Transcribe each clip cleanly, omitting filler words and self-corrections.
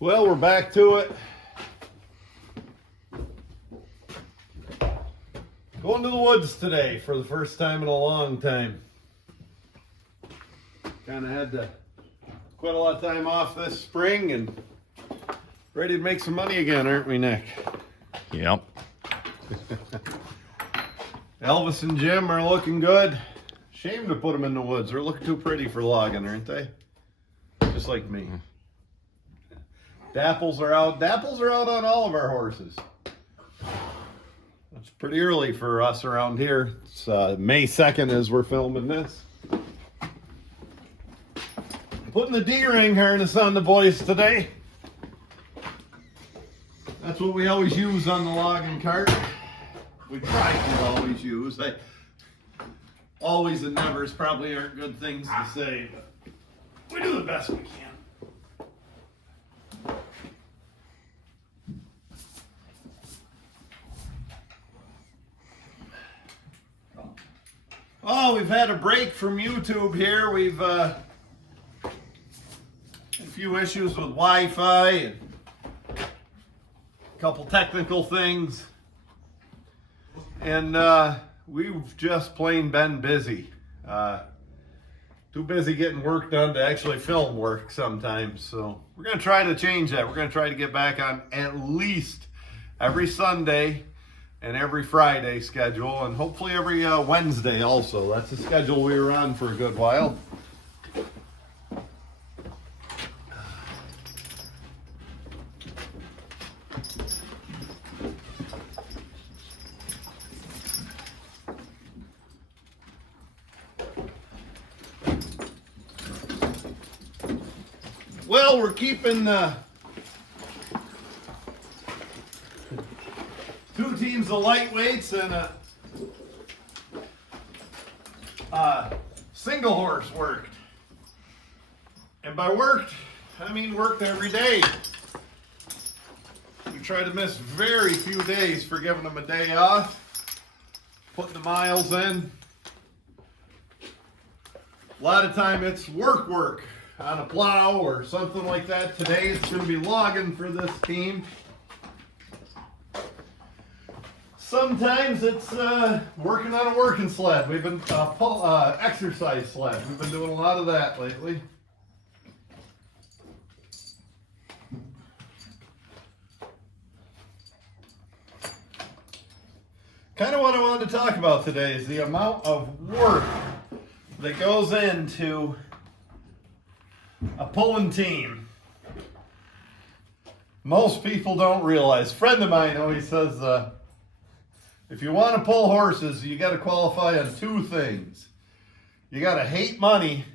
Well, we're back to it. Going to the woods today for the first time in a long time. Kind of had quite a lot of time off this spring and ready to make some money again, aren't we, Nick? Yep. Elvis and Jim are looking good. Shame to put them in the woods. They're looking too pretty for logging, aren't they? Just like me. Dapples are out. Dapples are out on all of our horses. It's pretty early for us around here. It's May 2nd as we're filming this. Putting the D-ring harness on the boys today. That's what we always use on the logging cart. We try to always use. Always and nevers probably aren't good things to say, but we do the best we can. Oh, we've had a break from YouTube here. We've had a few issues with Wi-Fi and a couple technical things. And we've just plain been busy. Too busy getting work done to actually film work sometimes. So we're going to try to change that. We're going to try to get back on at least every Sunday and every Friday schedule, and hopefully every Wednesday also. That's the schedule we were on for a good while. Well, we're keeping two teams of lightweights and a single horse worked. And by worked, I mean worked every day. We try to miss very few days for giving them a day off, putting the miles in. A lot of time it's work on a plow or something like that. Today it's going to be logging for this team. Sometimes it's working on a working sled. We've been exercise sled. We've been doing a lot of that lately. Kind of what I wanted to talk about today is the amount of work that goes into a pulling team. Most people don't realize. A friend of mine always says, if you want to pull horses, you got to qualify on two things. You got to hate money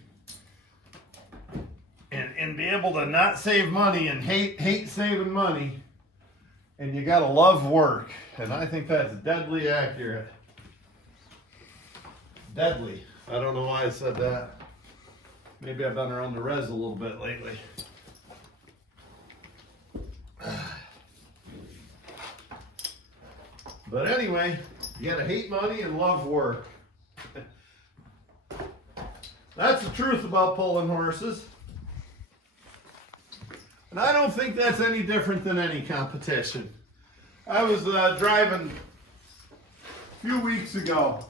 and be able to not save money and hate saving money. And you got to love work. And I think that's deadly accurate. Deadly. I don't know why I said that. Maybe I've been around the res a little bit lately. But anyway, you gotta hate money and love work. That's the truth about pulling horses. And I don't think that's any different than any competition. I was driving a few weeks ago.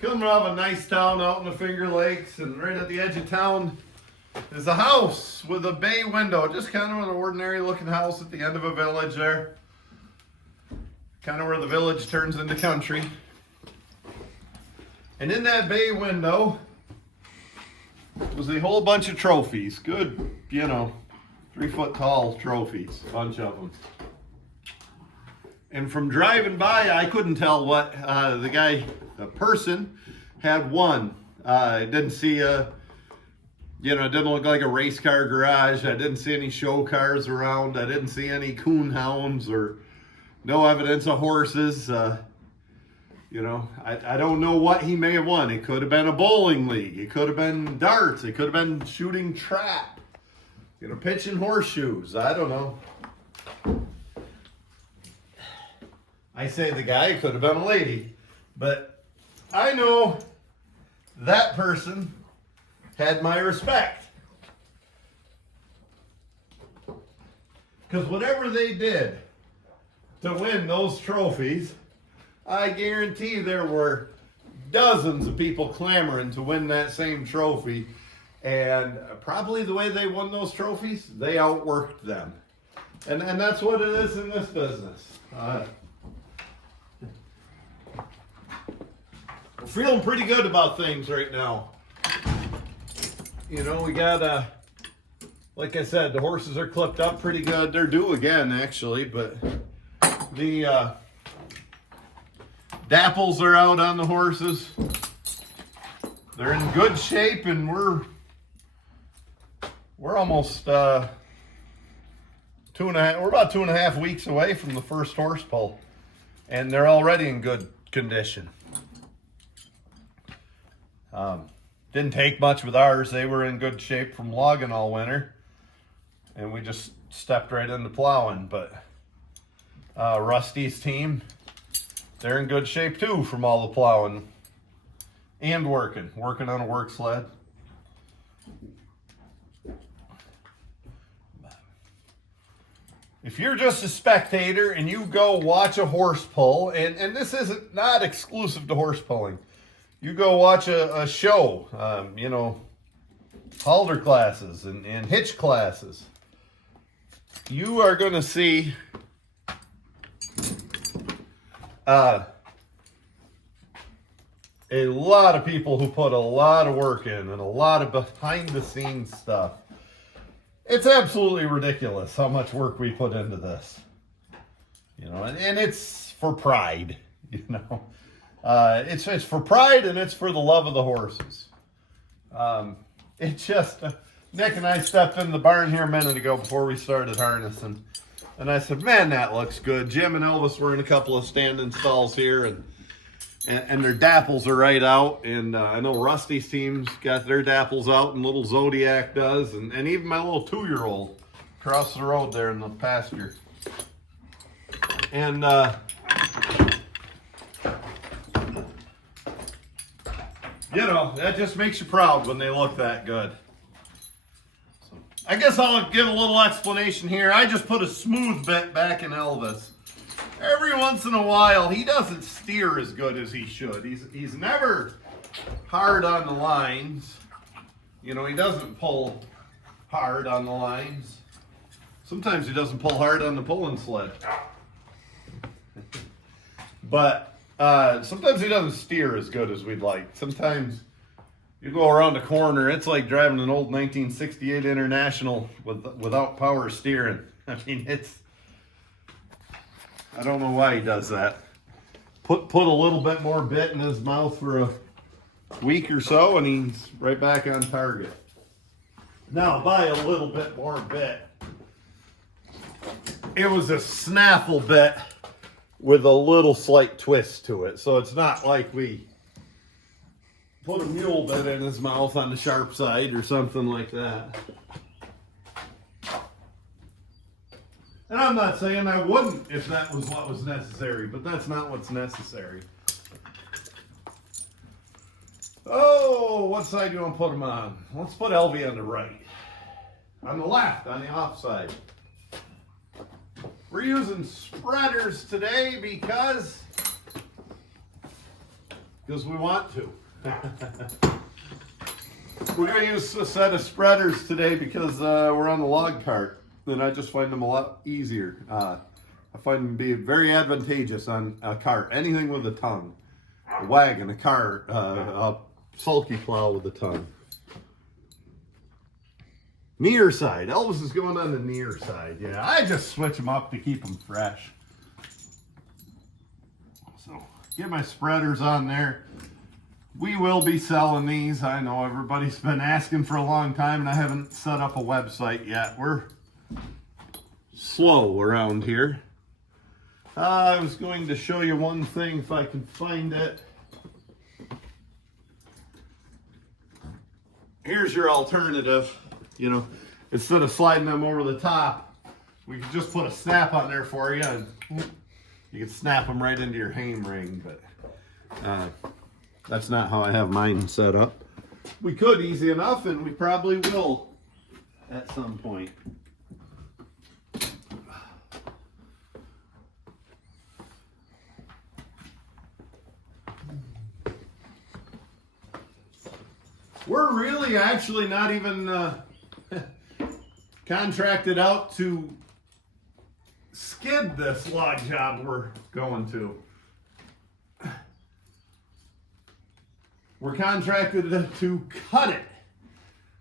Coming out of a nice town out in the Finger Lakes, and right at the edge of town is a house with a bay window. Just kind of an ordinary looking house at the end of a village there. Kind of where the village turns into country. And in that bay window was a whole bunch of trophies. Good, 3-foot tall trophies, a bunch of them. And from driving by, I couldn't tell what the person had won. I didn't see it didn't look like a race car garage. I didn't see any show cars around. I didn't see any coon hounds or no evidence of horses. I don't know what he may have won. It could have been a bowling league. It could have been darts. It could have been shooting trap. Pitching horseshoes. I don't know. I say the guy, it could have been a lady. But I know that person had my respect. Because whatever they did to win those trophies, I guarantee there were dozens of people clamoring to win that same trophy. And probably the way they won those trophies, they outworked them. And that's what it is in this business. We're feeling pretty good about things right now. You know, we got, like I said, the horses are clipped up pretty good. They're due again, actually, but the dapples are out on the horses. They're in good shape, and we're almost we're about 2.5 weeks away from the first horse pull, and they're already in good condition. Didn't take much with ours. They were in good shape from logging all winter, and we just stepped right into plowing. But Rusty's team, they're in good shape too from all the plowing and working on a work sled. If you're just a spectator and you go watch a horse pull, and this isn't not exclusive to horse pulling, you go watch a show, you know, halter classes and hitch classes, you are going to see a lot of people who put a lot of work in and a lot of behind the scenes stuff. It's absolutely ridiculous how much work we put into this, you know, and it's for pride, you know. It's for pride, and it's for the love of the horses. It just, Nick and I stepped in the barn here a minute ago before we started harnessing, and I said, man, that looks good. Jim and Elvis were in a couple of standing stalls here, and their dapples are right out, and I know Rusty's team's got their dapples out, and little Zodiac does, and even my little 2-year-old across the road there in the pasture. And you know, that just makes you proud when they look that good. So, I guess I'll give a little explanation here. I just put a smooth bit back in Elvis. Every once in a while, he doesn't steer as good as he should. He's never hard on the lines. You know, he doesn't pull hard on the lines. Sometimes he doesn't pull hard on the pulling sled. But sometimes he doesn't steer as good as we'd like. Sometimes you go around a corner, it's like driving an old 1968 International without power steering. I mean, I don't know why he does that. Put a little bit more bit in his mouth for a week or so, and he's right back on target. Now, by a little bit more bit, it was a snaffle bit with a little slight twist to it. So it's not like we put a mule bit in his mouth on the sharp side or something like that. And I'm not saying I wouldn't if that was what was necessary, but that's not what's necessary. Oh, what side do you want to put him on? Let's put Elvie on the right. On the left, on the off side. We're using spreaders today because we want to. We're going to use a set of spreaders today because we're on the log cart, and I just find them a lot easier. I find them to be very advantageous on a cart. Anything with a tongue. A wagon, a cart, a sulky plow with a tongue. Near side. Elvis is going on the near side. Yeah, I just switch them up to keep them fresh. So, get my spreaders on there. We will be selling these. I know everybody's been asking for a long time, and I haven't set up a website yet. We're slow around here. I was going to show you one thing if I can find it. Here's your alternative. You know, instead of sliding them over the top, we could just put a snap on there for you, and you can snap them right into your hame ring, but that's not how I have mine set up. We could easy enough, and we probably will at some point. We're really actually not even contracted out to skid this log job we're going to. We're contracted to cut it.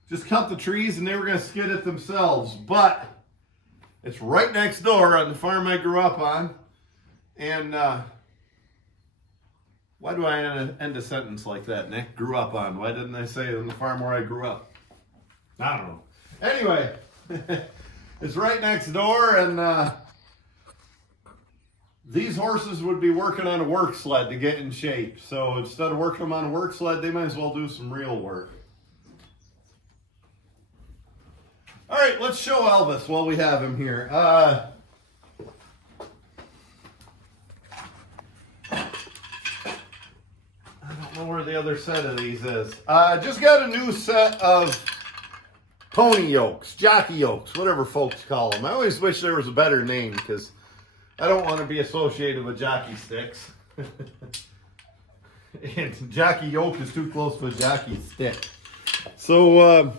Just cut the trees, and they were going to skid it themselves. But it's right next door on the farm I grew up on. And why do I end a sentence like that, Nick? Grew up on. Why didn't I say on the farm where I grew up? I don't know. Anyway, it's right next door, and these horses would be working on a work sled to get in shape. So instead of working them on a work sled, they might as well do some real work. All right, let's show Elvis while we have him here. I don't know where the other set of these is. Just got a new set of pony yokes, jockey yokes, whatever folks call them. I always wish there was a better name because I don't want to be associated with jockey sticks. And jockey yoke is too close to a jockey stick. So,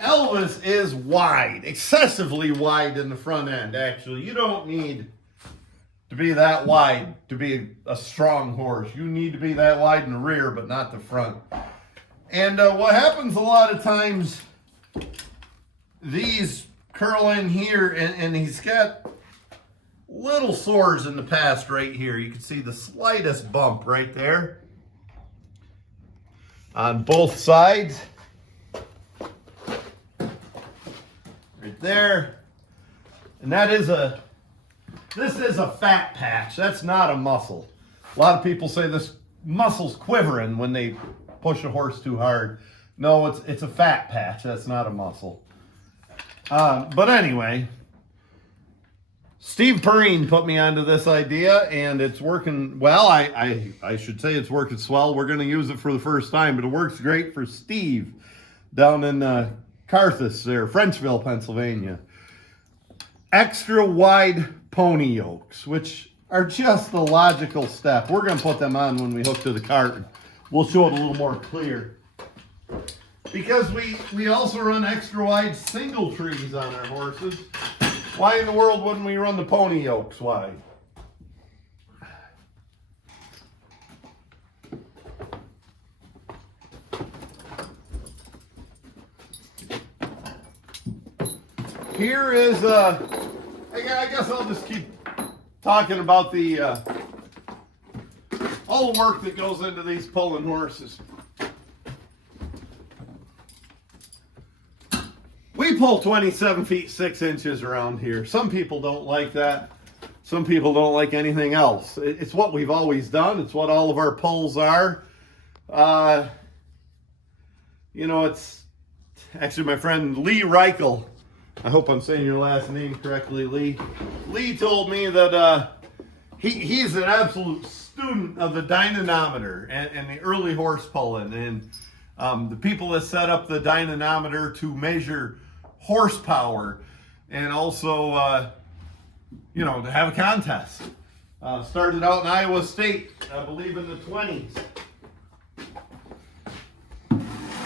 Elvis is wide, excessively wide in the front end, actually. You don't need to be that wide to be a strong horse. You need to be that wide in the rear, but not the front. And what happens a lot of times, these curl in here, and he's got little sores in the past right here. You can see the slightest bump right there on both sides. Right there. And this is a fat patch. That's not a muscle. A lot of people say this muscle's quivering when they push a horse too hard. No, it's a fat patch. That's not a muscle. But anyway, Steve Perrine put me onto this idea, and it's working well. I should say it's working swell. We're going to use it for the first time, but it works great for Steve down in Carthus there, Frenchville, Pennsylvania. Extra wide pony yokes, which are just the logical step. We're going to put them on when we hook to the cart. We'll show it a little more clear. Because we also run extra wide single trees on our horses. Why in the world wouldn't we run the pony yokes wide? Here is, I guess I'll just keep talking about all the work that goes into these pulling horses. We pull 27 feet 6 inches around here. Some people don't like that. Some people don't like anything else. It's what we've always done. It's what all of our pulls are. You know, it's actually my friend Lee Reichel. I hope I'm saying your last name correctly, Lee. Lee told me that he's an absolute student of the dynamometer and the early horse pulling, and the people that set up the dynamometer to measure horsepower, and also you know, to have a contest. Started out in Iowa State, I believe in the 20s.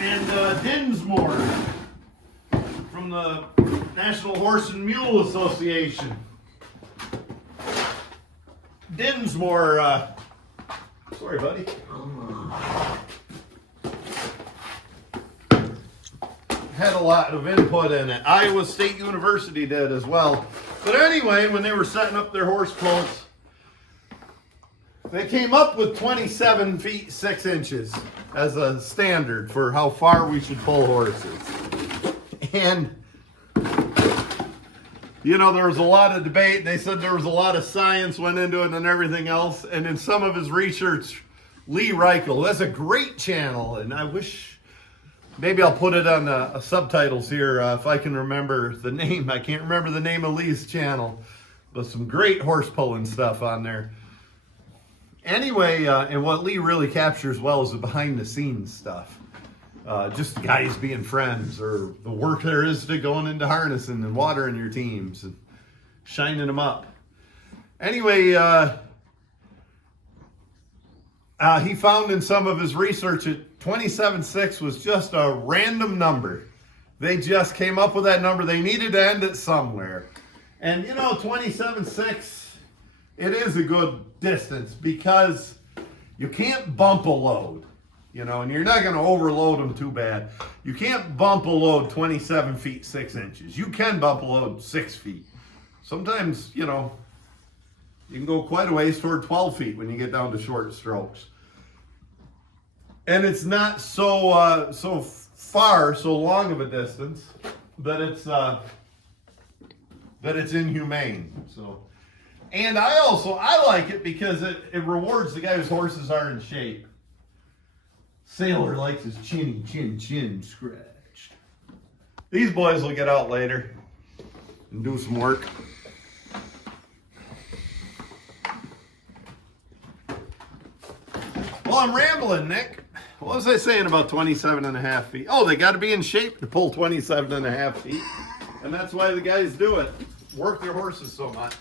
And Dinsmore from the National Horse and Mule Association. Dinsmore, sorry buddy. Had a lot of input in it. Iowa State University did as well. But anyway, when they were setting up their horse pulls, they came up with 27 feet 6 inches as a standard for how far we should pull horses. And, you know, there was a lot of debate. They said there was a lot of science went into it and everything else. And in some of his research, Lee Reichel, that's a great channel. And I wish, maybe I'll put it on subtitles here if I can remember the name. I can't remember the name of Lee's channel, but some great horse pulling stuff on there. Anyway, and what Lee really captures well is the behind the scenes stuff. Just guys being friends, or the work there is to going into harnessing and watering your teams and shining them up. Anyway, He found in some of his research that 27.6 was just a random number. They just came up with that number. They needed to end it somewhere. And you know, 27.6, it is a good distance because you can't bump a load, you know, and you're not going to overload them too bad. You can't bump a load 27 feet 6 inches. You can bump a load 6 feet. Sometimes, you know, you can go quite a ways toward 12 feet when you get down to short strokes. And it's not so so long of a distance that it's inhumane. So, and I like it because it rewards the guy whose horses are in shape. Sailor likes his chin scratched. These boys will get out later and do some work. Well, I'm rambling, Nick. What was I saying about 27.5 feet? Oh, they got to be in shape to pull 27.5 feet. And that's why the guys do it. Work their horses so much.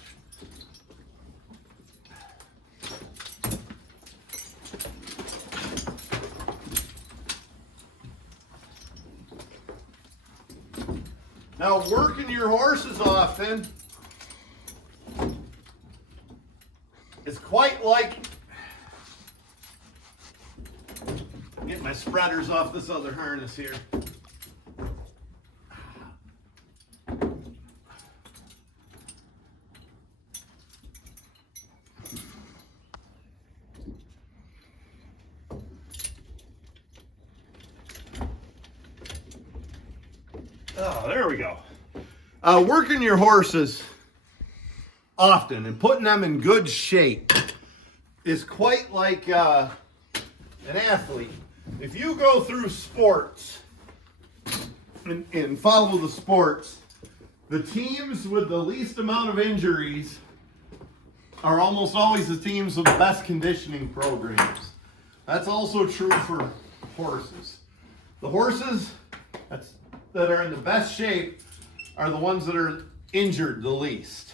Now, working your horses often is quite like... Get my spreaders off this other harness here. Oh, there we go. Working your horses often and putting them in good shape is quite like an athlete. If you go through sports and follow the sports, the teams with the least amount of injuries are almost always the teams with the best conditioning programs. That's also true for horses. The horses that are in the best shape are the ones that are injured the least.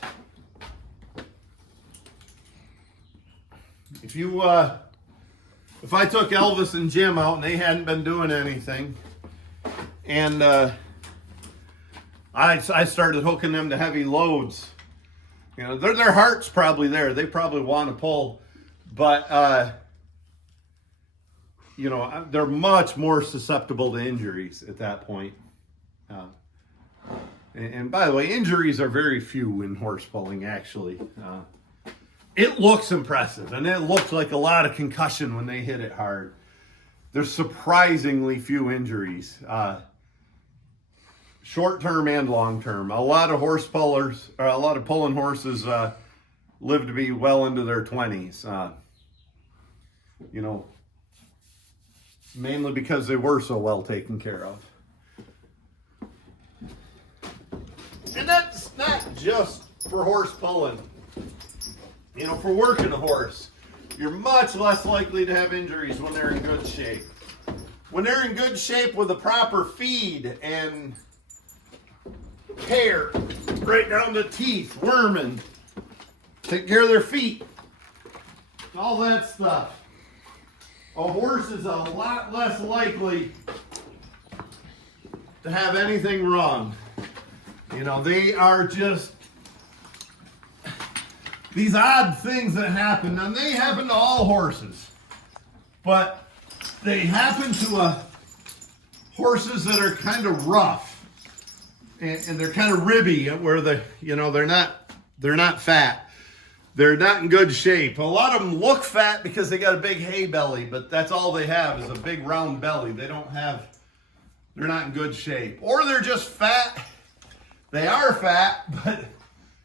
If I took Elvis and Jim out and they hadn't been doing anything, and I started hooking them to heavy loads, you know, their heart's probably there. They probably want to pull, but you know, they're much more susceptible to injuries at that point. And by the way, injuries are very few in horse pulling, actually. It looks impressive, and it looks like a lot of concussion when they hit it hard. There's surprisingly few injuries, short-term and long-term. A lot of horse pullers, or a lot of pulling horses live to be well into their 20s. You know, mainly because they were so well taken care of. And that's not just for horse pulling. You know, for working a horse, you're much less likely to have injuries when they're in good shape. When they're in good shape with the proper feed and care, right down to teeth, worming, take care of their feet, all that stuff, a horse is a lot less likely to have anything wrong. You know, they are just these odd things that happen. Now, they happen to all horses, but they happen to horses that are kind of rough and they're kind of ribby, where they're not fat. They're not in good shape. A lot of them look fat because they got a big hay belly, but that's all they have is a big round belly. They're not in good shape. Or they're just fat. They are fat, but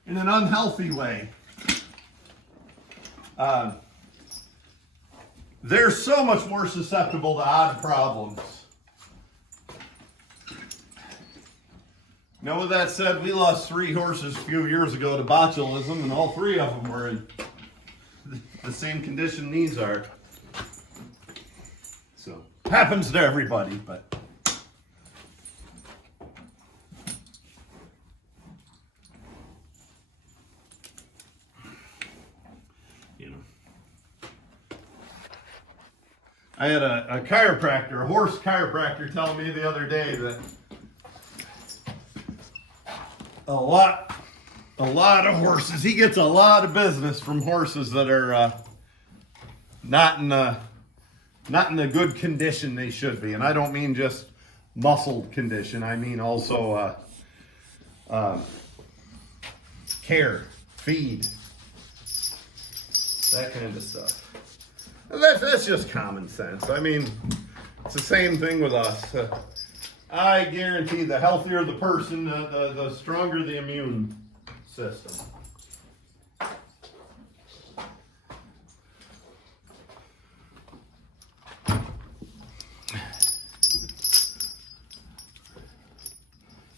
in an unhealthy way. They're so much more susceptible to odd problems. Now, with that said, we lost 3 horses a few years ago to botulism, and all 3 of them were in the same condition these are. So, happens to everybody, but... I had a chiropractor, a horse chiropractor, telling me the other day that a lot of horses, he gets a lot of business from horses that are not in the good condition they should be. And I don't mean just muscle condition. I mean also care, feed, that kind of stuff. And that's just common sense. I mean, it's the same thing with us. I guarantee the healthier the person, the stronger the immune system.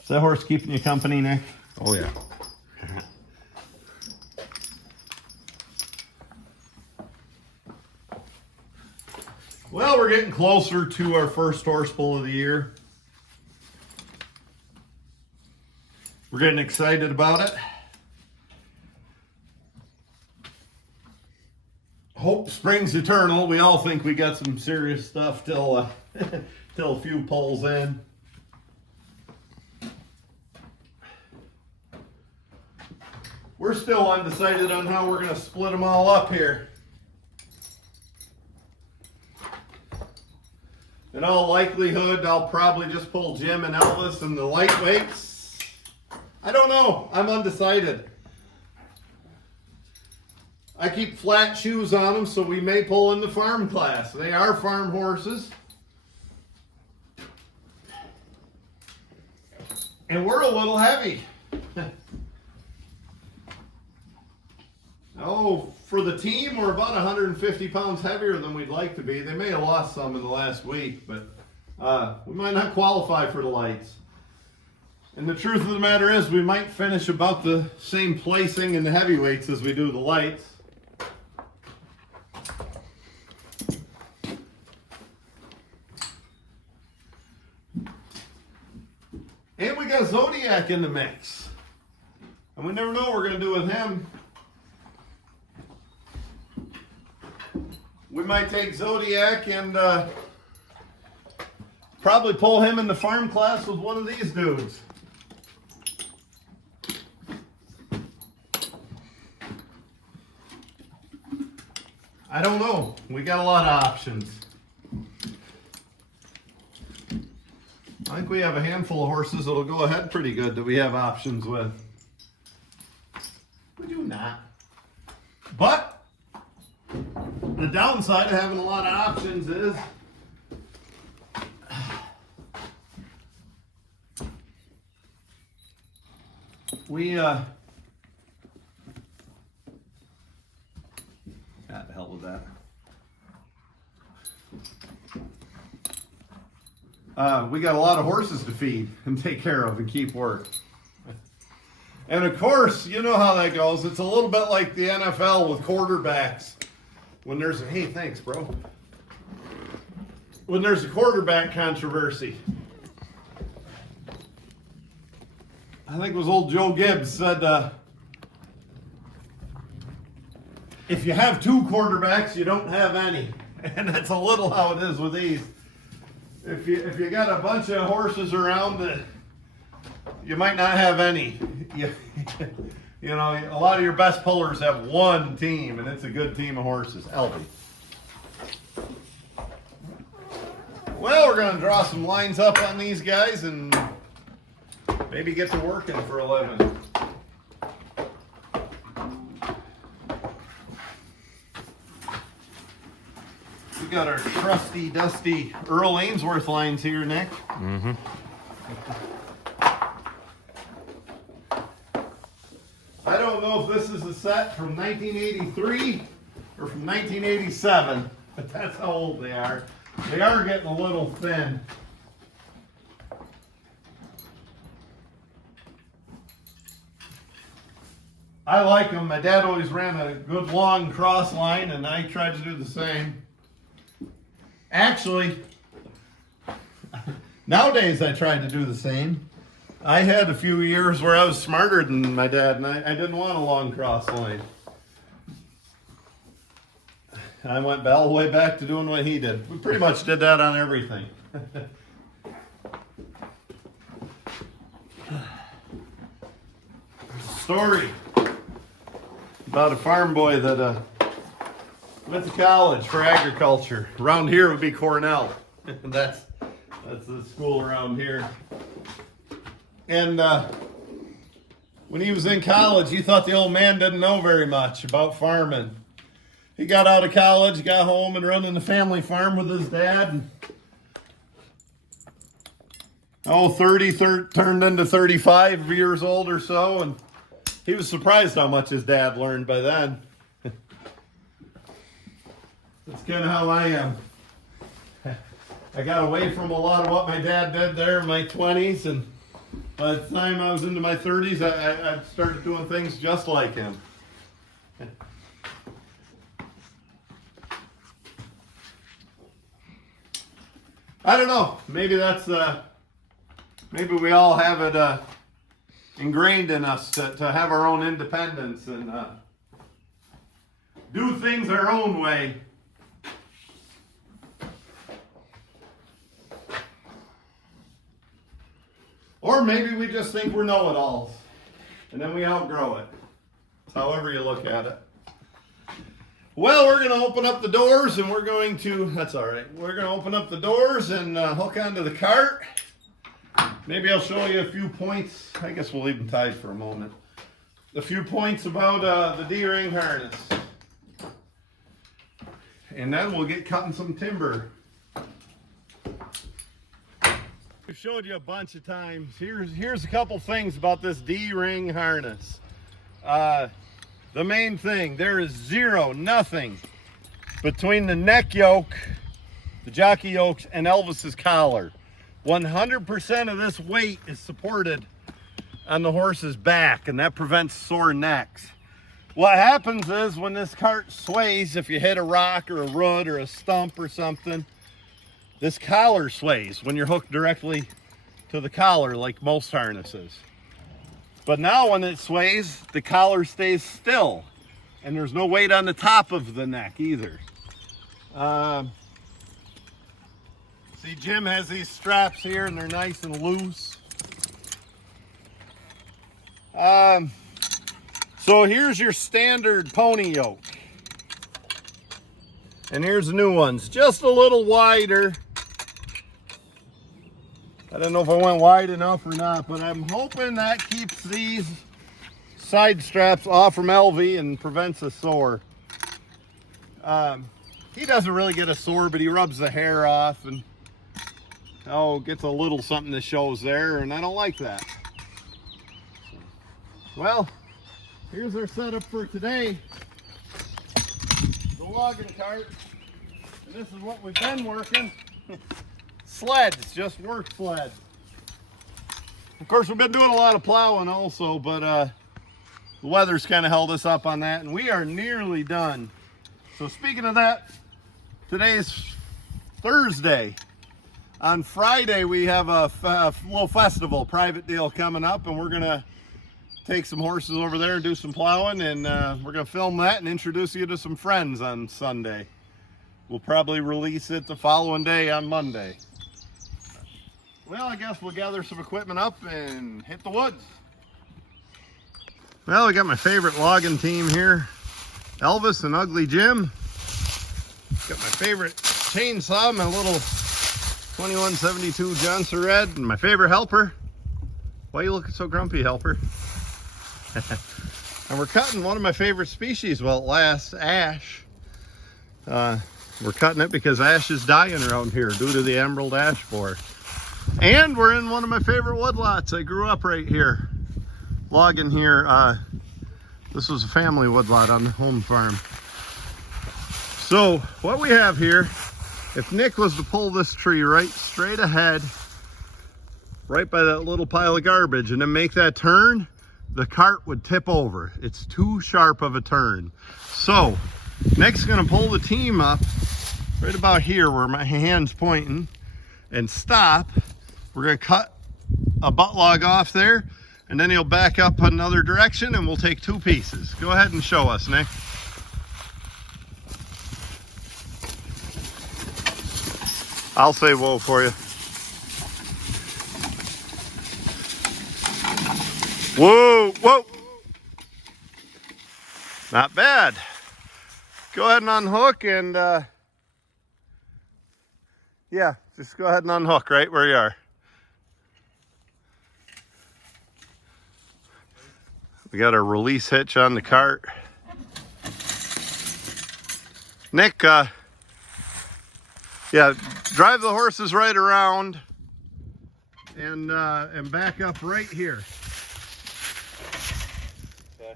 Is that horse keeping you company, Nick? Oh yeah. Well, we're getting closer to our first horse pull of the year. We're getting excited about it. Hope springs eternal. We all think we got some serious stuff till till a few pulls in. We're still undecided on how we're going to split them all up here. In all likelihood, I'll probably just pull Jim and Elvis and the lightweights. I don't know. I'm undecided. I keep flat shoes on them, so we may pull in the farm class. They are farm horses. And we're a little heavy. Oh, for the team, we're about 150 pounds heavier than we'd like to be. They may have lost some in the last week, but we might not qualify for the lights. And the truth of the matter is, we might finish about the same placing in the heavyweights as we do the lights. And we got Zodiac in the mix. And we never know what we're going to do with him. We might take Zodiac and probably pull him in the farm class with one of these dudes. I don't know. We got a lot of options. I think we have a handful of horses that'll go ahead pretty good that we have options with. We do not. But the downside of having a lot of options is we God, the hell with that. We got a lot of horses to feed and take care of and keep work. And of course, you know how that goes. It's a little bit like the NFL with quarterbacks. When there's a, hey, thanks, bro. When there's a quarterback controversy. I think it was old Joe Gibbs said, if you have two quarterbacks, you don't have any. And that's a little how it is with these. If you got a bunch of horses around, you might not have any. You know, a lot of your best pullers have one team, and it's a good team of horses. Elby. Well, we're going to draw some lines up on these guys and maybe get to working for a living. We got our trusty, dusty Earl Ainsworth lines here, Nick. Mm-hmm. I don't know if this is a set from 1983 or from 1987, but that's how old they are. They are getting a little thin. I like them. My dad always ran a good long cross line, and I tried to do the same. Actually, nowadays I tried to do the same. I had a few years where I was smarter than my dad, and I didn't want a long cross line. I went all the way back to doing what he did. We pretty much did that on everything. Story about a farm boy that went to college for agriculture. Around here it would be Cornell. That's the school around here. And when he was in college, he thought the old man didn't know very much about farming. He got out of college, got home, and running the family farm with his dad. And, 30 turned into 35 years old or so, and he was surprised how much his dad learned by then. That's kind of how I am. I got away from a lot of what my dad did there in my 20s, and by the time I was into my 30s, I started doing things just like him. I don't know. Maybe that's maybe we all have it ingrained in us to have our own independence and do things our own way. Or maybe we just think we're know-it-alls, and then we outgrow it. However you look at it. Well, we're going to open up the doors, and we're going to, that's all right, we're going to open up the doors and hook onto the cart. Maybe I'll show you a few points. I guess we'll leave them tied for a moment. A few points about the D-ring harness. And then we'll get cutting some timber. We've showed you a bunch of times. Here's a couple things about this D-ring harness. The main thing, there is nothing between the neck yoke, the jockey yokes, and Elvis's collar. 100% of this weight is supported on the horse's back, and that prevents sore necks. What happens is when this cart sways, if you hit a rock or a root or a stump or something, this collar sways when you're hooked directly to the collar like most harnesses. But now when it sways, the collar stays still and there's no weight on the top of the neck either. See, Jim has these straps here and they're nice and loose. So here's your standard pony yoke. And here's the new ones, just a little wider. I don't know if I went wide enough or not, but I'm hoping that keeps these side straps off from LV and prevents a sore. He doesn't really get a sore, but he rubs the hair off and gets a little something that shows there, and I don't like that. Well, here's our setup for today. The logging cart, and this is what we've been working. Sleds, just work sled. Of course, we've been doing a lot of plowing also, but the weather's kind of held us up on that, and we are nearly done. So speaking of that, today's Thursday. On Friday, we have a little festival, private deal coming up, and we're gonna take some horses over there and do some plowing, and we're gonna film that and introduce you to some friends on Sunday. We'll probably release it the following day on Monday. Well, I guess we'll gather some equipment up and hit the woods. Well, we got my favorite logging team here. Elvis and Ugly Jim. Got my favorite chainsaw, my little 2172 Johnson Red, and my favorite helper. Why are you looking so grumpy, helper? And we're cutting one of my favorite species while it lasts, ash. We're cutting it because ash is dying around here due to the emerald ash borer. And we're in one of my favorite woodlots. I grew up right here, logging here. This was a family woodlot on the home farm. So what we have here, if Nick was to pull this tree right straight ahead, right by that little pile of garbage, and then make that turn, the cart would tip over. It's too sharp of a turn. So Nick's gonna pull the team up right about here where my hand's pointing and stop. We're gonna cut a butt log off there, and then he'll back up another direction and we'll take two pieces. Go ahead and show us, Nick. I'll say whoa for you. Whoa, whoa. Not bad. Go ahead and unhook and yeah, just go ahead and unhook right where you are. We got a release hitch on the cart. Nick, yeah, drive the horses right around and back up right here. Okay.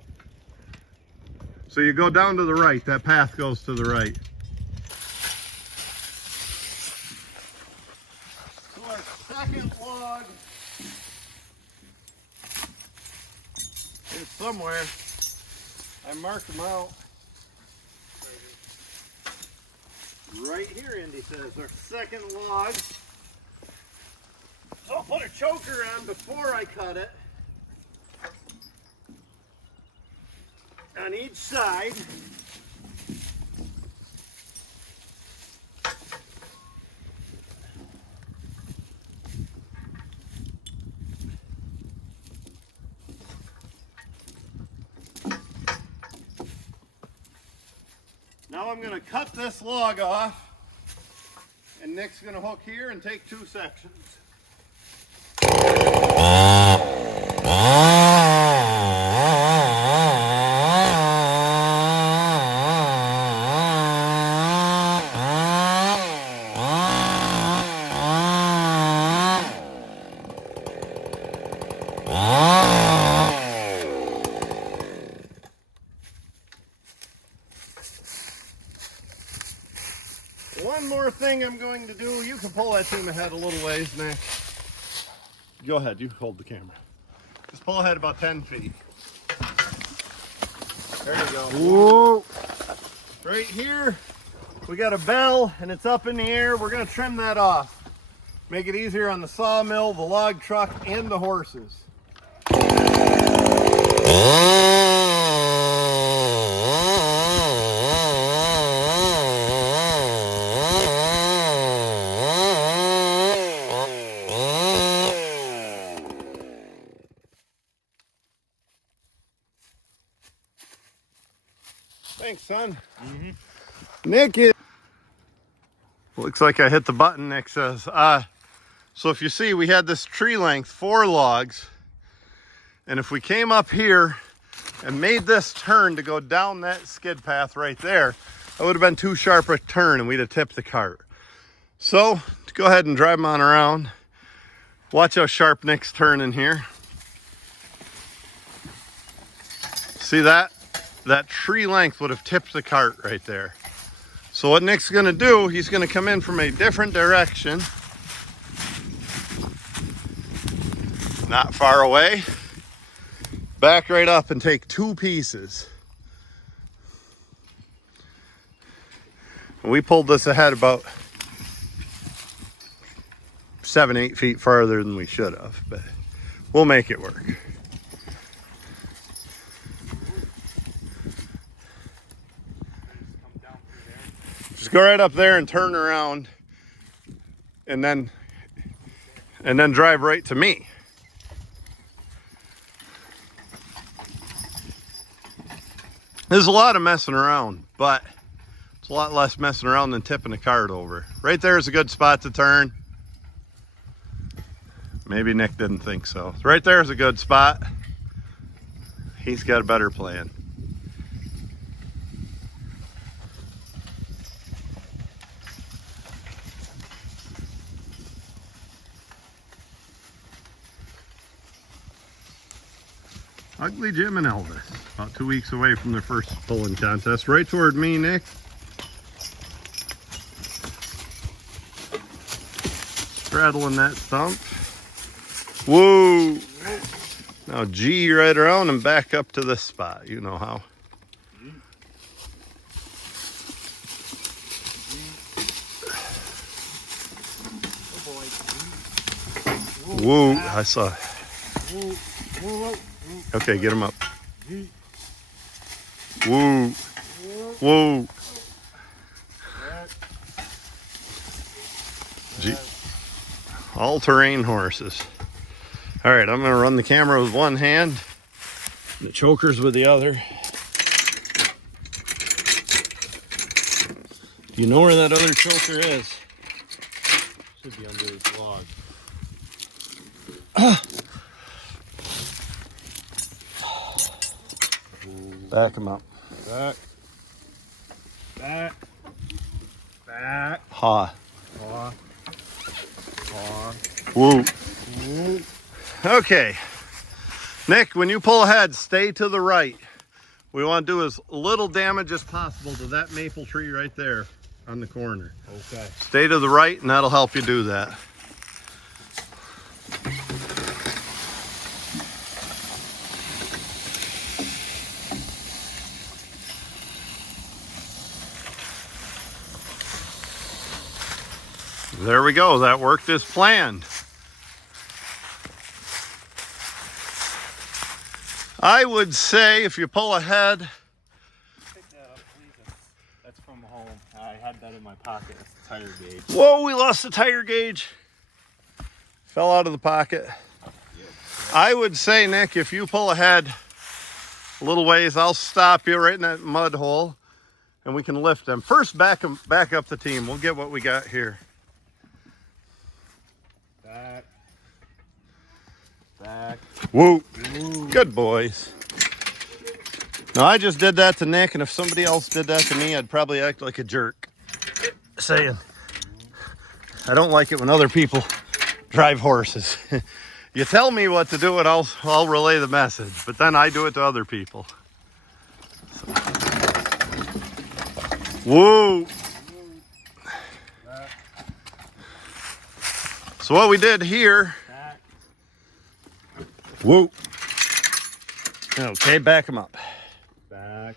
So you go down to the right. That path goes to the right. So our second log is somewhere. I marked them out. Right here, Indy says, our second log. So I'll put a choker on before I cut it. On each side. Now I'm going to cut this log off, and Nick's going to hook here and take 2 sections. One more thing I'm going to do. You can pull that team ahead a little ways, Nick. Go ahead, you hold the camera. Just pull ahead about 10 feet. There you go. Whoa. Right here, we got a bell and it's up in the air. We're gonna trim that off. Make it easier on the sawmill, the log truck, and the horses. Thanks, son. Nick, looks like I hit the button. Nick says, so if you see, we had this tree length, 4 logs. And if we came up here and made this turn to go down that skid path right there, that would have been too sharp a turn and we'd have tipped the cart. So go ahead and drive them on around. Watch how sharp Nick's turning here. See that? That tree length would have tipped the cart right there. So what Nick's gonna do, he's gonna come in from a different direction. Not far away. Back right up and take 2 pieces. We pulled this ahead about 7-8 feet farther than we should have, but we'll make it work. Just go right up there and turn around and then drive right to me. There's a lot of messing around, but it's a lot less messing around than tipping a cart over. Right there is a good spot to turn. Maybe Nick didn't think so. Right there is a good spot. He's got a better plan. Ugly Jim and Elvis, about 2 weeks away from their first pulling contest. Right toward me, Nick. Straddling that stump. Whoa! Now G right around and back up to this spot. You know how. Whoa! I saw. Okay, get him up. Whoa. Whoa. All-terrain horses. All right, I'm gonna run the camera with one hand, the chokers with the other. You know where that other choker is? Should be under this log. Back him up. Back. Back. Back. Ha. Ha. Ha. Woo. Woo. Okay. Nick, when you pull ahead, stay to the right. We want to do as little damage as possible to that maple tree right there on the corner. Okay. Stay to the right and that'll help you do that. There we go. That worked as planned. I would say if you pull ahead. Pick that up, please. That's from home. I had that in my pocket. It's the tire gauge. Whoa, we lost the tire gauge. Fell out of the pocket. I would say, Nick, if you pull ahead a little ways, I'll stop you right in that mud hole and we can lift them. First, back up the team. We'll get what we got here. Back. Back. Woo. Woo. Good boys. Now, I just did that to Nick, and if somebody else did that to me, I'd probably act like a jerk. Saying, I don't like it when other people drive horses. You tell me what to do and I'll relay the message, but then I do it to other people. Woo! So what we did here, woo. Okay, back him up. Back.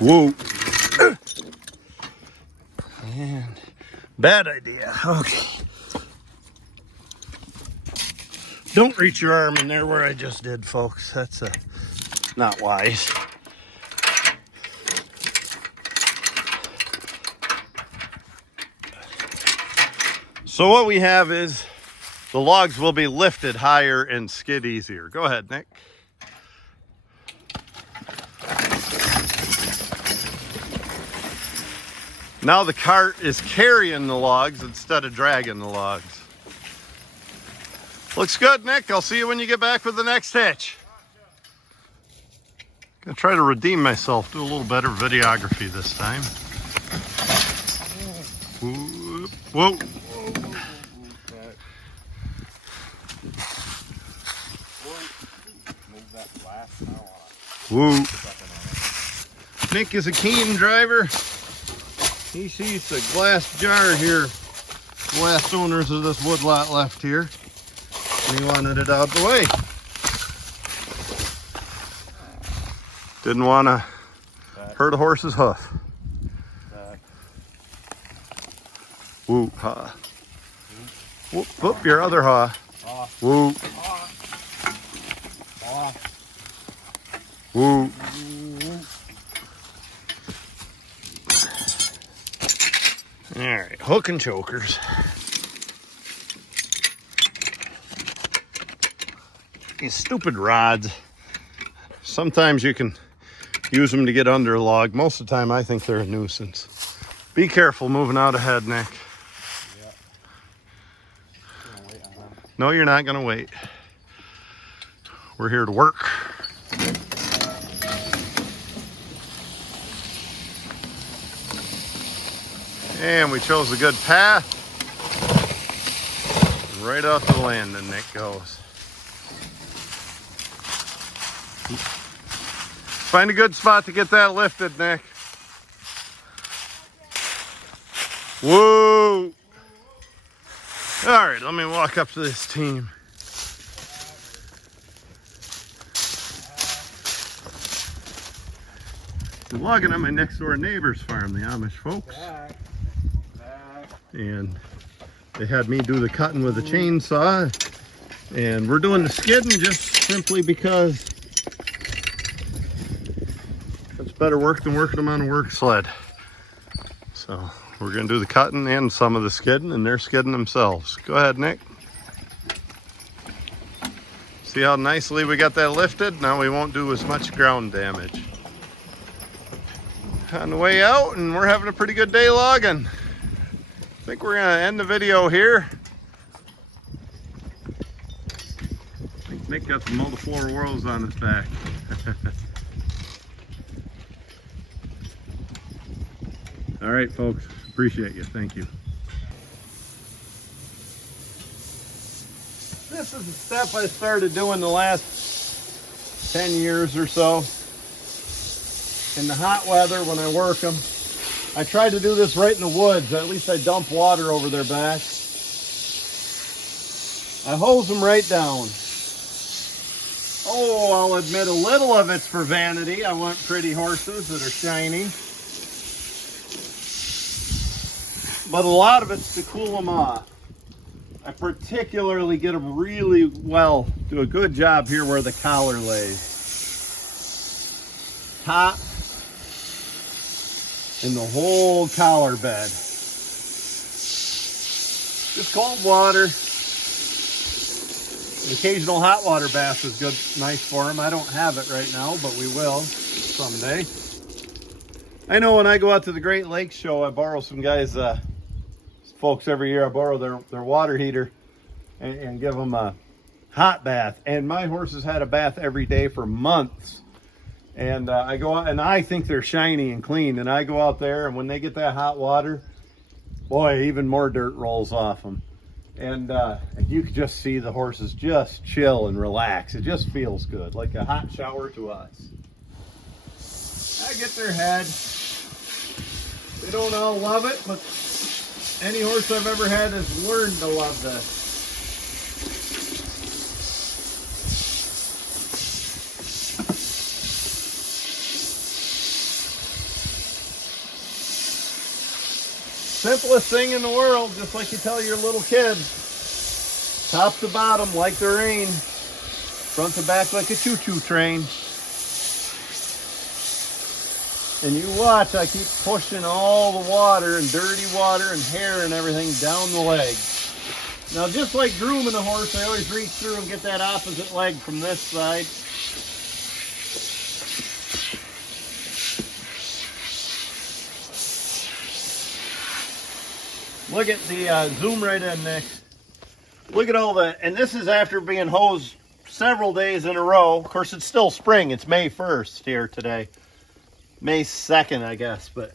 Woo. And bad idea. Okay. Don't reach your arm in there where I just did, folks. That's not wise. So what we have is the logs will be lifted higher and skid easier. Go ahead, Nick. Now the cart is carrying the logs instead of dragging the logs. Looks good, Nick. I'll see you when you get back with the next hitch. Gonna try to redeem myself, do a little better videography this time. Whoop, whoa. Woo. Nick is a keen driver. He sees the glass jar here. The last owners of this woodlot left here. And he wanted it out the way. Didn't want to hurt a horse's hoof. Woo, ha. Whoop, whoop, your other ha. Woo. Woo. All right, hook and chokers. These stupid rods. Sometimes you can use them to get under a log. Most of the time, I think they're a nuisance. Be careful moving out ahead, Nick. Yeah. Wait on them. No, you're not gonna wait. We're here to work. And we chose a good path. Right off the landing, Nick goes. Find a good spot to get that lifted, Nick. Woo! All right, let me walk up to this team. I'm logging on my next door neighbor's farm, the Amish folks. And they had me do the cutting with a chainsaw. And we're doing the skidding just simply because it's better work than working them on a work sled. So we're gonna do the cutting and some of the skidding, and they're skidding themselves. Go ahead, Nick. See how nicely we got that lifted? Now we won't do as much ground damage. On the way out, and we're having a pretty good day logging. I think we're gonna end the video here. I think Nick got some multi-floor whirls on his back. All right, folks, appreciate you. Thank you. This is a step I started doing the last 10 years or so. In the hot weather when I work them. I try to do this right in the woods. At least I dump water over their backs. I hose them right down. Oh, I'll admit a little of it's for vanity. I want pretty horses that are shiny. But a lot of it's to cool them off. I particularly get them really well, do a good job here where the collar lays. Top and the whole collar bed. Just cold water. An occasional hot water bath is good, nice for them. I don't have it right now, but we will someday. I know when I go out to the Great Lakes show, I borrow some guys, folks every year, I borrow their water heater and give them a hot bath. And my horses had a bath every day for months. And I go out, and I think they're shiny and clean. And I go out there, and when they get that hot water, boy, even more dirt rolls off them. And you can just see the horses just chill and relax. It just feels good, like a hot shower to us. I get their head. They don't all love it, but any horse I've ever had has learned to love this. Simplest thing in the world, just like you tell your little kids. Top to bottom like the rain. Front to back like a choo-choo train. And you watch, I keep pushing all the water and dirty water and hair and everything down the leg. Now just like grooming a horse, I always reach through and get that opposite leg from this side. Look at the, zoom right in, Nick. Look at all the, and this is after being hosed several days in a row. Of course, it's still spring. It's May 1st here today. May 2nd, I guess. But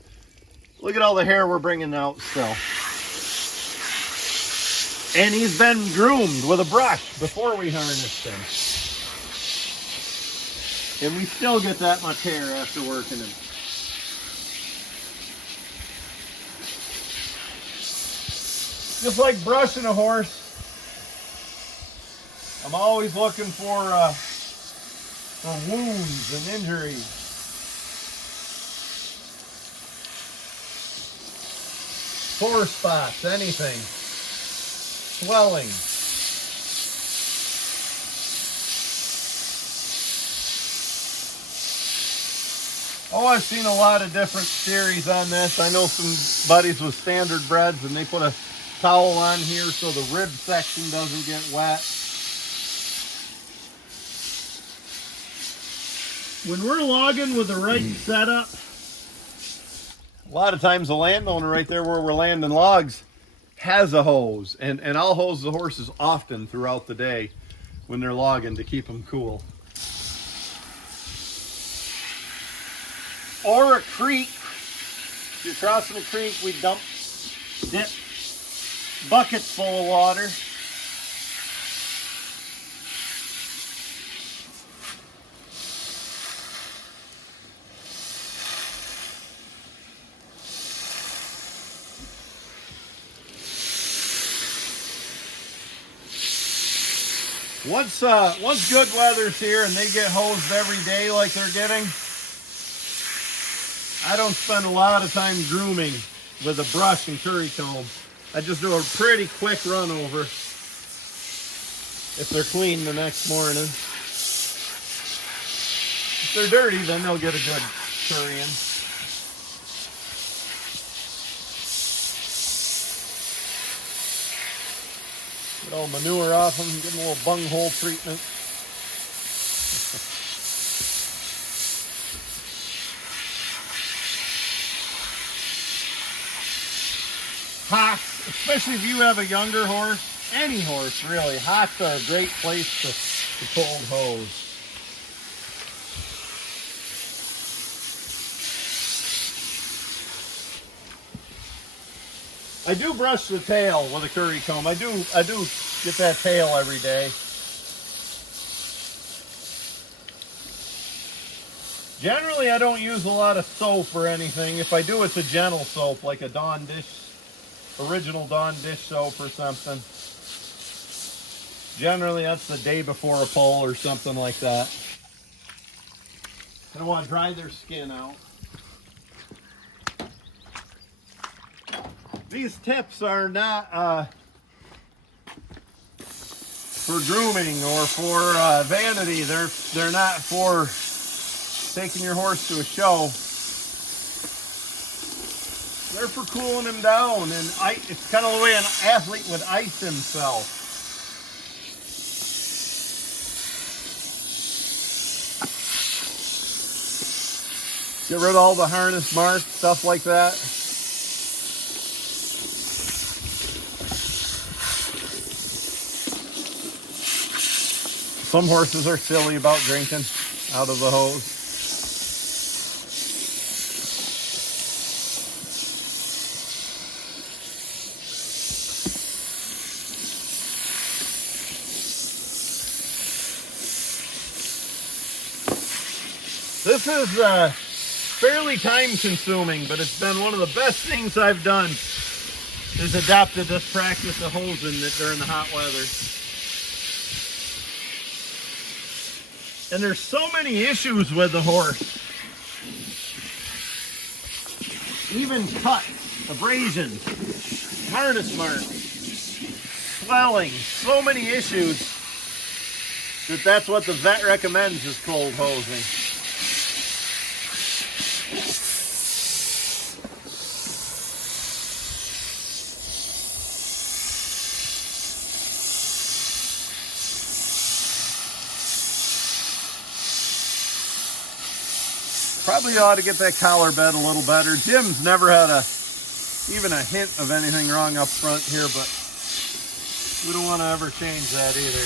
look at all the hair we're bringing out still. And he's been groomed with a brush before we harnessed him. And we still get that much hair after working him. Just like brushing a horse, I'm always looking for wounds and injuries. Sore spots, anything. Swelling. Oh, I've seen a lot of different theories on this. I know some buddies with standard breds, and they put a towel on here so the rib section doesn't get wet. When we're logging with the right setup, a lot of times the landowner right there where we're landing logs has a hose, and I'll hose the horses often throughout the day when they're logging to keep them cool. Or a creek. If you're crossing a creek, we dip buckets full of water. Once good weather's here and they get hosed every day like they're getting, I don't spend a lot of time grooming with a brush and curry comb. I just do a pretty quick run over if they're clean the next morning. If they're dirty, then they'll get a good currying. Get all manure off them, give them a little bunghole treatment. Hocks, especially if you have a younger horse, any horse really, hocks are a great place to cold hose. I do brush the tail with a curry comb. I do get that tail every day. Generally, I don't use a lot of soap or anything. If I do, it's a gentle soap, like a Dawn dish, original Dawn dish soap or something. Generally, that's the day before a pull or something like that. I don't want to dry their skin out. These tips are not for grooming or for vanity. They're not for taking your horse to a show. They're for cooling him down, and it's kind of the way an athlete would ice himself. Get rid of all the harness marks, stuff like that. Some horses are silly about drinking out of the hose. This is fairly time consuming, but it's been one of the best things I've done, is adopted this practice of hosing during the hot weather. And there's so many issues with the horse. Even cuts, abrasions, harness marks, swelling, so many issues that's what the vet recommends is cold hosing. Probably ought to get that collar bed a little better. Jim's never had even a hint of anything wrong up front here, but we don't want to ever change that either.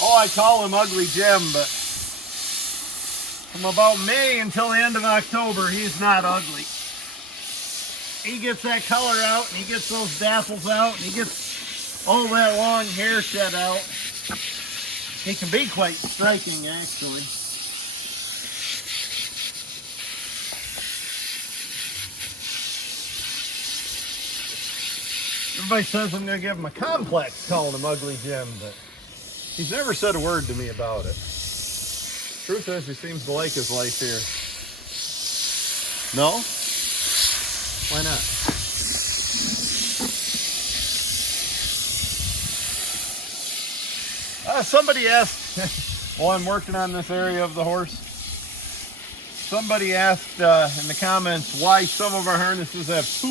Oh, I call him Ugly Jim, but from about May until the end of October, he's not ugly. He gets that color out, and he gets those daffles out, and he gets all that long hair shed out. He can be quite striking, actually. Everybody says I'm going to give him a complex calling him Ugly Jim, but he's never said a word to me about it. Truth is, he seems to like his life here. No? Why not? Somebody asked, while I'm working on this area of the horse, somebody asked in the comments why some of our harnesses have 2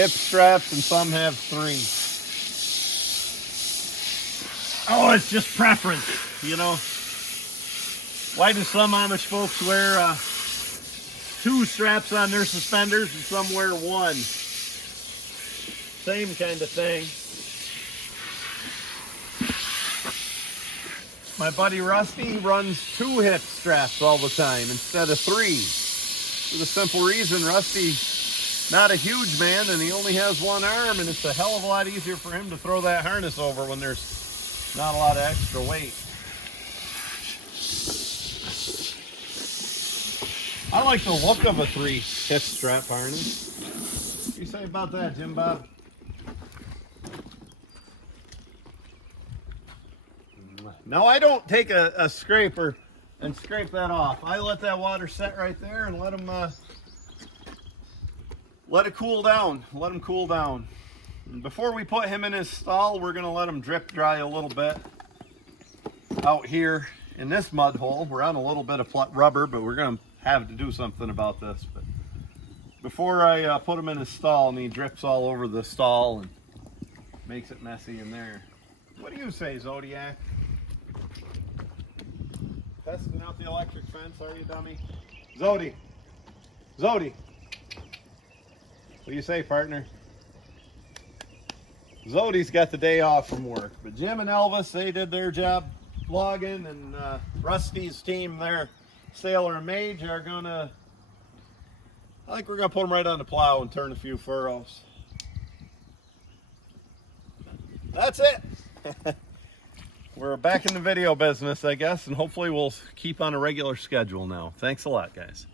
hip straps and some have 3. Oh, it's just preference, you know. Why do some Amish folks wear 2 straps on their suspenders and some wear 1? Same kind of thing. My buddy Rusty runs 2 hip straps all the time instead of 3. For the simple reason Rusty's not a huge man and he only has 1 arm, and it's a hell of a lot easier for him to throw that harness over when there's not a lot of extra weight. I like the look of a 3 hip strap harness. What do you say about that, Jim Bob? Now, I don't take a scraper and scrape that off. I let that water set right there and let it cool down. Let him cool down. And before we put him in his stall, we're going to let him drip dry a little bit out here in this mud hole. We're on a little bit of rubber, but we're going to have to do something about this. But before I put him in his stall, and he drips all over the stall and makes it messy in there. What do you say, Zodiac? Testing out the electric fence, are you, dummy? Zodi! Zodi! What do you say, partner? Zodi's got the day off from work, but Jim and Elvis, they did their job logging, and Rusty's team there, Sailor and Mage, are gonna, I think we're gonna put them right on the plow and turn a few furrows. That's it. We're back in the video business, I guess, and hopefully we'll keep on a regular schedule now. Thanks a lot, guys.